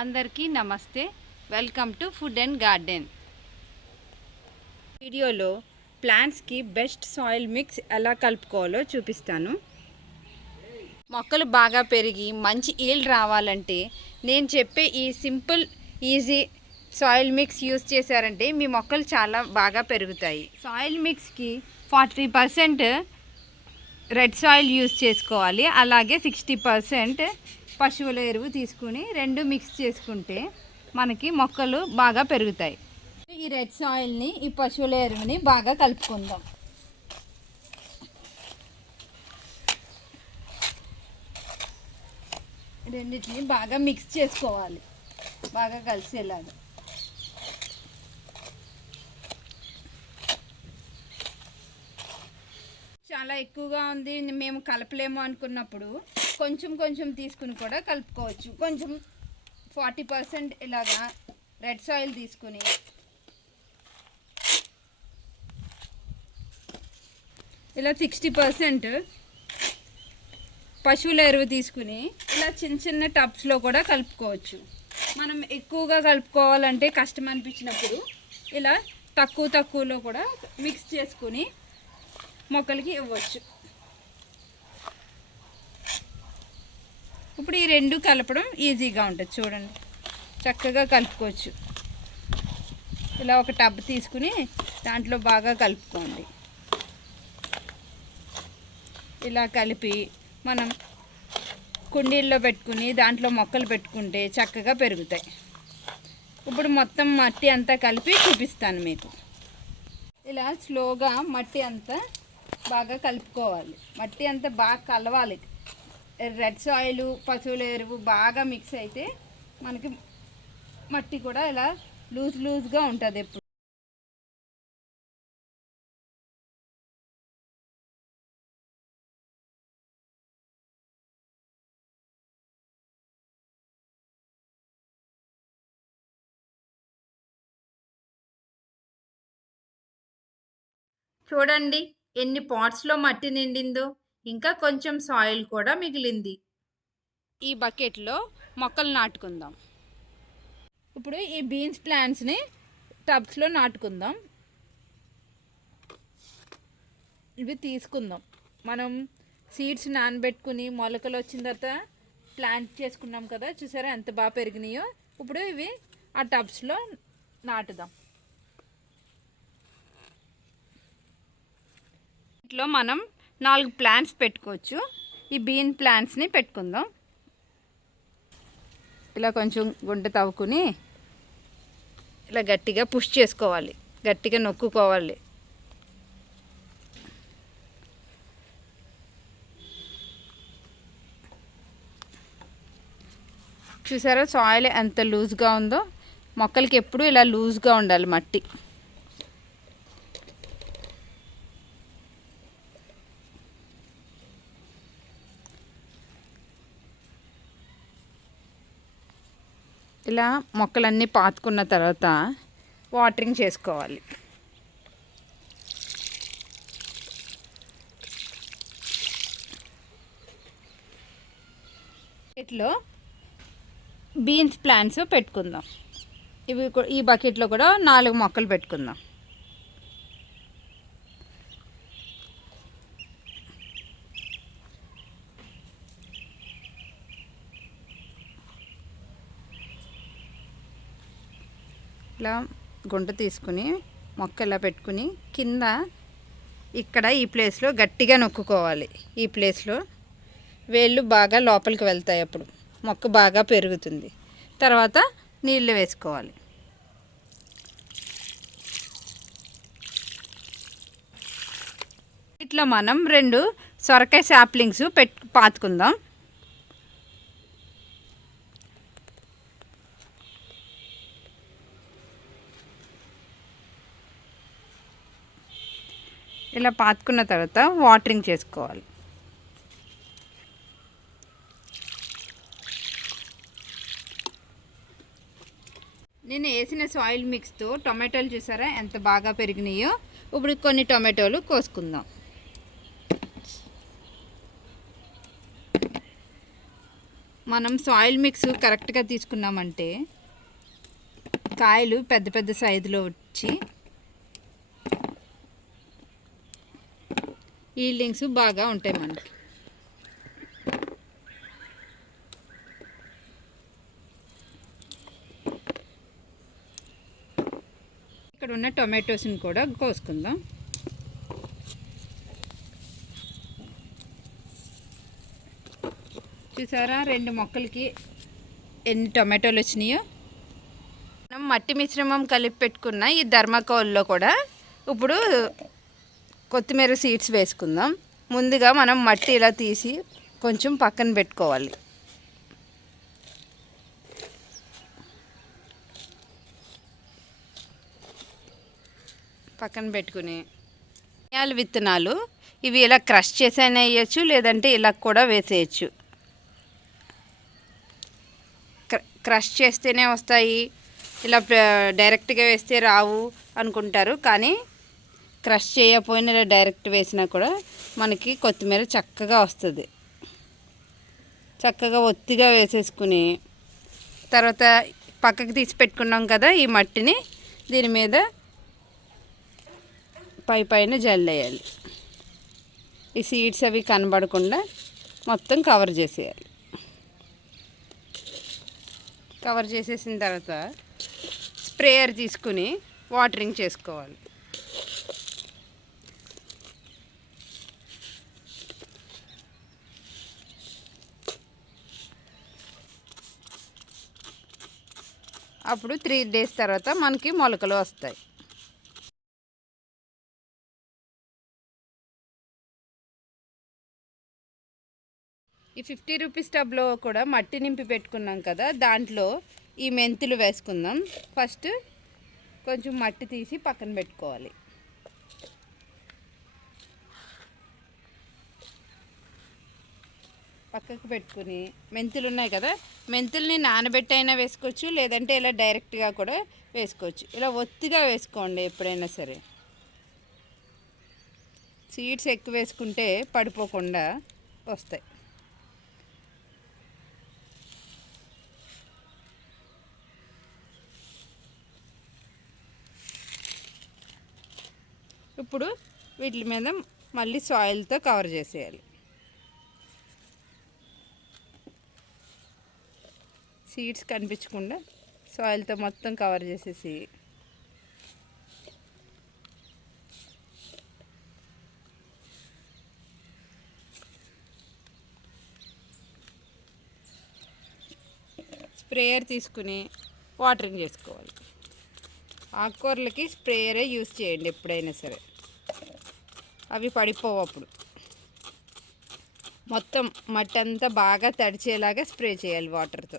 అందరికీ నమస్తే. Welcome to food and garden. వీడియోలో ప్లాంట్స్కి బెస్ట్ సాయిల్ మిక్స్ ఎలా కలుపుకోవాలో చూపిస్తాను. మొక్కలు బాగా పెరిగి మంచి ఈల్డ్ రావాలంటే నేను చెప్పే ఈ simple easy soil mix use చేశారంటే మీ మొక్కలు చాలా బాగా పెరుగుతాయి. సాయిల్ మిక్స్కి 40% రెడ్ సాయిల్ యూస్ చేసుకోవాలి. అలాగే 60% పశువుల ఎరువు తీసుకుని రెండు మిక్స్ చేసుకుంటే మనకి మొక్కలు బాగా పెరుగుతాయి. ఈ రెడ్ సాయిల్ని ఈ పశువుల ఎరువుని బాగా కలుపుకుందాం. రెండింటిని బాగా మిక్స్ చేసుకోవాలి, బాగా కలిసేలాగా. చాలా ఎక్కువగా ఉంది, మేము కలపలేము అనుకున్నప్పుడు కొంచెం కొంచెం తీసుకుని కూడా కలుపుకోవచ్చు. కొంచెం 40% ఇలాగా రెడ్ సాయిల్ తీసుకుని ఇలా 60% పశువుల ఎరువు తీసుకుని ఇలా చిన్న చిన్న టబ్స్లో కూడా కలుపుకోవచ్చు. మనం ఎక్కువగా కలుపుకోవాలంటే కష్టం అనిపించినప్పుడు ఇలా తక్కువలో కూడా మిక్స్ చేసుకుని మొక్కలకి ఇవ్వచ్చు. ఇప్పుడు ఈ రెండు కలపడం ఈజీగా ఉంటుంది. చూడండి, చక్కగా కలుపుకోవచ్చు. ఇలా ఒక టబ్ తీసుకుని దాంట్లో బాగా కలుపుకోండి. ఇలా కలిపి మనం కుండీల్లో పెట్టుకుని దాంట్లో మొక్కలు పెట్టుకుంటే చక్కగా పెరుగుతాయి. ఇప్పుడు మొత్తం మట్టి అంతా కలిపి చూపిస్తాను మీకు. ఇలా స్లోగా మట్టి అంతా బాగా కలుపుకోవాలి. మట్టి అంతా బాగా కలవాలి. రెడ్ సాయిల్ పశువుల ఎరువు బాగా మిక్స్ అయితే మనకి మట్టి కూడా ఇలా లూజ్గా ఉంటుంది. ఎప్పుడు చూడండి ఎన్ని పాట్స్లో మట్టి నిండిందో, ఇంకా కొంచెం సాయిల్ కూడా మిగిలింది. ఈ బకెట్లో మొక్కలు నాటుకుందాం. ఇప్పుడు ఈ బీన్స్ ప్లాంట్స్ని టబ్స్లో నాటుకుందాం. ఇవి తీసుకుందాం. మనం సీడ్స్ నానబెట్టుకుని మొలకలు వచ్చిన తర్వాత ప్లాంట్ చేసుకున్నాం కదా, చూసారా ఎంత బాగా పెరిగినాయో. ఇప్పుడు ఇవి ఆ టబ్స్లో నాటుదాం. ఇట్లా మనం 4 ప్లాంట్స్ పెట్టుకోవచ్చు. ఈ బీన్ ప్లాంట్స్ని పెట్టుకుందాం. ఇలా కొంచెం గుంట తవ్వుకుని ఇలా గట్టిగా పుష్ చేసుకోవాలి, గట్టిగా నొక్కుకోవాలి. చూసారా సాయిల్ ఎంత లూజ్గా ఉందో. మొక్కలకి ఎప్పుడు ఇలా లూజ్గా ఉండాలి మట్టి. ఇలా మొక్కలన్నీ పాతుకున్న తర్వాత వాటరింగ్ చేసుకోవాలి. ఇట్లా బీన్స్ ప్లాంట్స్ పెట్టుకుందాం. ఈ బకెట్లో కూడా 4 మొక్కలు పెట్టుకుందాం. ఇలా గుంట తీసుకుని మొక్క ఇలా పెట్టుకుని కింద ఇక్కడ ఈ ప్లేస్లో గట్టిగా నొక్కుకోవాలి. ఈ ప్లేస్లో వేళ్ళు బాగా లోపలికి వెళ్తాయి, అప్పుడు మొక్క బాగా పెరుగుతుంది. తర్వాత నీళ్ళు వేసుకోవాలి. ఇట్లా మనం 2 సొరకాయ సాప్లింగ్స్ పాతుకుందాం. ఇలా పాతుకున్న తర్వాత వాటరింగ్ చేసుకోవాలి. నేను వేసిన సాయిల్ మిక్స్తో టొమాటోలు చూసారా ఎంత బాగా పెరిగినాయో. ఇప్పుడు కొన్ని టొమాటోలు కోసుకుందాం. మనం సాయిల్ మిక్స్ కరెక్ట్గా తీసుకున్నామంటే కాయలు పెద్ద పెద్ద సైజులో వచ్చి ఈల్డింగ్స్ బాగా ఉంటాయి మనకి. ఇక్కడ ఉన్న టొమాటోస్ని కూడా కోసుకుందాం. చూసారా 2 మొక్కలకి ఎన్ని టొమాటోలు వచ్చినాయో. మనం మట్టి మిశ్రమం కలిపి పెట్టుకున్న ఈ ధర్మకోల్లో కూడా ఇప్పుడు కొత్తిమీర సీడ్స్ వేసుకుందాం. ముందుగా మనం మట్టి ఇలా తీసి కొంచెం పక్కన పెట్టుకోవాలి. పక్కన పెట్టుకుని ధనియాల విత్తనాలు ఇవి ఇలా క్రష్ చేసైనా వేయచ్చు, లేదంటే ఇలా కూడా వేసేయచ్చు. క్రష్ చేస్తేనే వస్తాయి, ఇలా డైరెక్ట్గా వేస్తే రావు అనుకుంటారు. కానీ క్రష్ చేయకపోయినా ఇలా డైరెక్ట్ వేసినా కూడా మనకి కొత్తిమీర చక్కగా వస్తుంది. చక్కగా ఒత్తిగా వేసేసుకుని తర్వాత పక్కకి తీసి పెట్టుకున్నాం కదా ఈ మట్టిని దీని మీద పైన జల్లేయాలి. ఈ సీడ్స్ అవి కనబడకుండా మొత్తం కవర్ చేసేయాలి. కవర్ చేసేసిన తర్వాత స్ప్రేయర్ తీసుకుని వాటరింగ్ చేసుకోవాలి. అప్పుడు 3 days తర్వాత మనకి మొలకలు వస్తాయి. ఈ 50 రూపీస్ టబ్లో కూడా మట్టి నింపి పెట్టుకున్నాం కదా, దాంట్లో ఈ మెంతులు వేసుకుందాం. ఫస్ట్ కొంచెం మట్టి తీసి పక్కన పెట్టుకోవాలి. పక్కకు పెట్టుకుని మెంతులు ఉన్నాయి కదా, మెంతుల్ని నానబెట్టి అయినా వేసుకోవచ్చు, లేదంటే ఇలా డైరెక్ట్గా కూడా వేసుకోవచ్చు. ఇలా ఒత్తిగా వేసుకోండి ఎప్పుడైనా సరే. సీడ్స్ ఎక్కువ వేసుకుంటే పడిపోకుండా వస్తాయి. ఇప్పుడు వీటి మీద మళ్ళీ సాయిల్తో కవర్ చేసేయాలి. సీడ్స్ కనిపించకుండా సాయిల్తో మొత్తం కవర్ చేసేసి స్ప్రేయర్ తీసుకుని వాటరింగ్ చేసుకోవాలి. ఆకుకూరలకి స్ప్రేయరే యూజ్ చేయండి ఎప్పుడైనా సరే, అవి పడిపోవు. అప్పుడు మొత్తం మట్టి అంతా బాగా తడిచేలాగా స్ప్రే చేయాలి వాటర్తో.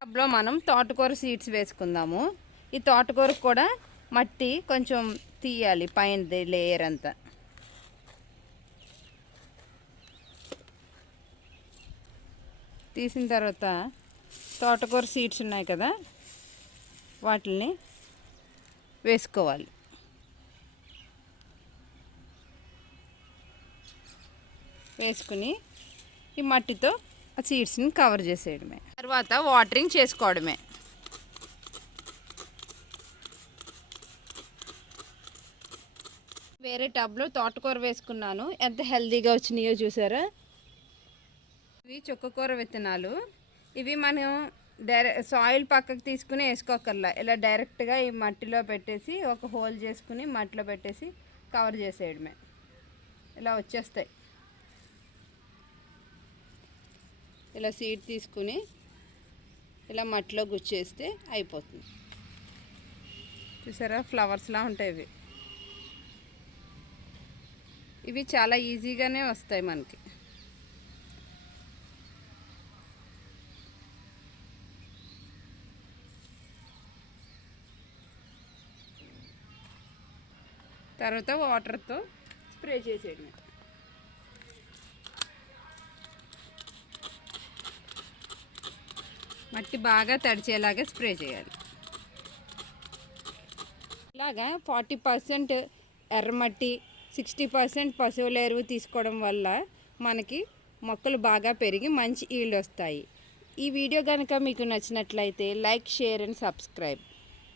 టబ్లో మనం తోటకూర సీడ్స్ వేసుకుందాము. ఈ తోటకూరకు కూడా మట్టి కొంచెం తీయాలి, పైన లేయర్ అంతా. తీసిన తర్వాత తోటకూర సీడ్స్ ఉన్నాయి కదా, వాటిని వేసుకోవాలి. వేసుకుని ఈ మట్టితో ఆ సీడ్స్ని కవర్ చేసేయడమే. తర్వాత వాటరింగ్ చేసుకోవడమే. వేరే టబ్లో తోటకూర వేసుకున్నాను, ఎంత హెల్తీగా వచ్చినాయో చూసారా. ఇవి చుక్కకూర విత్తనాలు. ఇవి మనం సాయిల్ పక్కకు తీసుకుని వేసుకోకర్లా, ఇలా డైరెక్ట్గా ఈ మట్టిలో పెట్టేసి ఒక హోల్ చేసుకుని మట్టిలో పెట్టేసి కవర్ చేసేయడమే. ఇలా వచ్చేస్తాయి. ఇలా సీడ్ తీసుకుని ఇలా మట్టిలో గుచ్చేస్తే అయిపోతుంది. చూసారా ఫ్లవర్స్లా ఉంటాయి ఇవి. ఇవి చాలా ఈజీగానే వస్తాయి మనకి. తర్వాత వాటర్తో స్ప్రే చేసేయడమే. మట్టి బాగా తడిచేలాగా స్ప్రే చేయాలి. ఇలాగా 40% ఎర్రమట్టి 60% పశువుల ఎరువు తీసుకోవడం వల్ల మనకి మొక్కలు బాగా పెరిగి మంచి ఈల్డ్ వస్తాయి. ఈ వీడియో కనుక మీకు నచ్చినట్లయితే లైక్, షేర్ అండ్ సబ్స్క్రైబ్.